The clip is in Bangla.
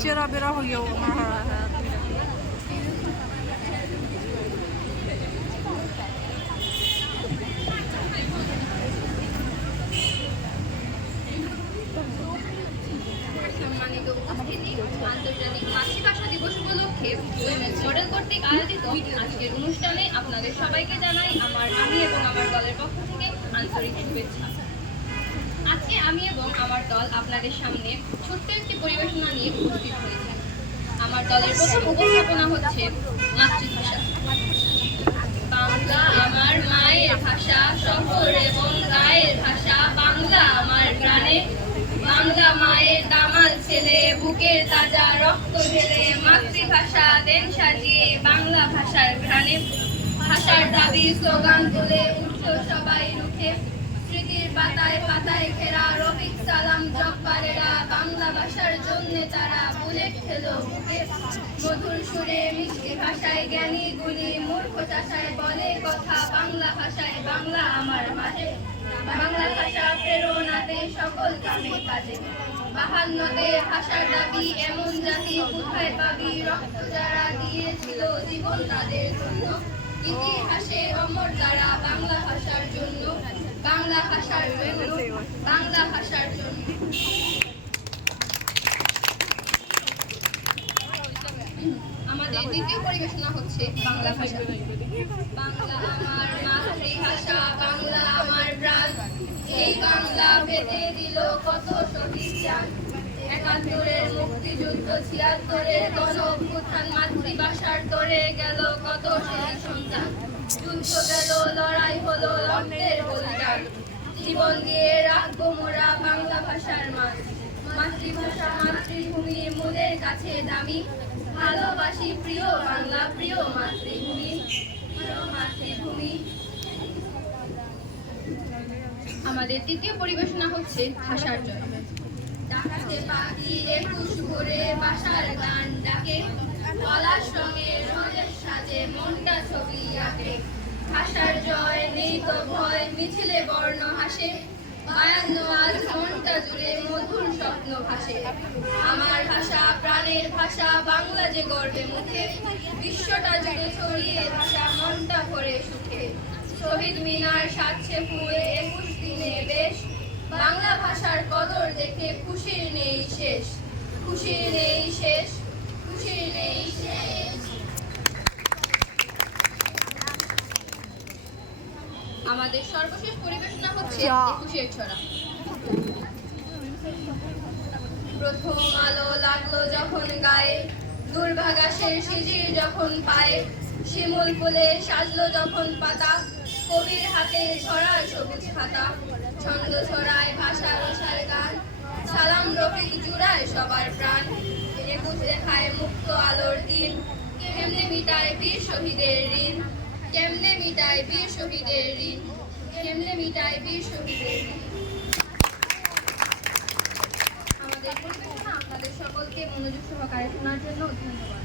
চেরা-বেরা হইও সম্মানিত উপস্থিতি, আন্তর্জাতিক মাতৃভাষা দিবস উপলক্ষে উইমেন্স মডেল কর্তৃক আয়োজিত আজকের অনুষ্ঠানে আপনাদের সবাইকে জানাই আমি এবং আমার দলের পক্ষ থেকে আন্তরিক শুভেচ্ছা। আজকে আমি এবং আমার দল আপনাদের সামনে ছোট্ট একটি পরিবেশনা নিয়ে উপস্থিত হয়েছি। আমার দলের প্রথম উপস্থাপনা হচ্ছে মাতৃভাষা। বাংলা আমার মায়ের ভাষা, শহর এবং গায়ের ভাষা। বাংলা আমার প্রাণে, বাংলা মায়ের দামাল ছেলে, বুকের তাজা রক্ত ঢেলে। মাতৃভাষা দেন সাজিয়ে বাংলা ভাষার ঘ্রাণে। ভাষার দাবি স্লোগান তুলে উঠল সবাই রুখে। স্মৃতির পাতায় পাতায় ঘেরা রফিক সালাম জব্বারেরা। বাংলা ভাষার জন্য তারা বুলেট খেলো বুকে। মধুর সুরে মিষ্টি ভাষায় জ্ঞানী গুণী মূর্খ চাষায় বলে কথা বাংলা ভাষায়। বাংলা আমার মাঝে, বাংলা ভাষা প্রেরণাতে সকল কামে কাজে। 52তে ভাষার দাবি এমন জাতি কোথায় পাবি? রক্ত যারা দিয়েছিল জীবন তাদের জন্য। ইতিহাসে অমর যারা বাংলা ভাষার জন্য, বাংলা ভাষার জন্য, বাংলা ভাষার জন্য। আমাদের দ্বিতীয় পরিবেশনা হচ্ছে বাংলা ভাষা। বাংলা আমার মাতৃভাষা, বাংলা আমার প্রাণ। এই বাংলা পেতে দিল কত শহীদ জান। 71-এর মুক্তিযুদ্ধ, 76-এর গণ অভ্যুত্থান। মাতৃভাষার তোরে গেল কত শহীদ সন্তান। যুদ্ধ গেল, লড়াই হলো, রক্তের বলিদান। জীবন দিয়ে রাখবো মোরা বাংলা ভাষার মান। মাতৃভাষা মাতৃভূমি মোদের কাছে দামি। ভালোবাসি প্রিয় বাংলা, প্রিয় মাতৃভূমি, প্রিয় মাতৃভূমি। আমাদের তৃতীয় পরিবেশনা হচ্ছে ভাষার জয়। ডাকাতে পাখি 21 ভোরে ভাষার গান ডাকে। পলাশ রঙের রঙের সাজে মনটা ছবি আঁকে। ভাষার জয় নেই তো ভয়, মিছিলে বর্ণ হাসে। 52 আজ মনটা জুড়ে মধুর স্বপ্ন ভাসে। আমার ভাষা প্রাণের ভাষা, বাংলা যে গর্বে মুখে। বিশ্বটা জুড়ে ছড়িয়ে ভাষা, মনটা ভরে সুখে। শহীদ মিনার সাজছে ফুলে 21 দিনে বেশ। বাংলা ভাষার কদর দেখে খুশির নেই শেষ, খুশির নেই শেষ, খুশির নেই শেষ। আমাদের সর্বশেষ পরিবেশনা হচ্ছে 21-এর ছড়া। প্রথম আলো লাগলো যখন গায়ে, দুর্ভাগাসের শিশির যখন পায়ে। শিমুল ফুলে সাজলো যখন পাতা, কবির হাতে ছড়ায় সবুজ খাতা। ছন্দ ছড়ায় ভাষা রসার গান, সালাম রফিক জুড়ায় সবার প্রাণ। 21 দেখায় মুক্ত আলোর দিন, কেমনে মিটায় বীর শহীদের ঋণ। কেমনে মিটায় বীর শহীদের ঋণ, কেমনে মিটায় বীর শহীদের ঋণ। আমাদের পরিবেশনা আপনাদের সকলকে মনোযোগ সহকারে শোনার জন্য ধন্যবাদ।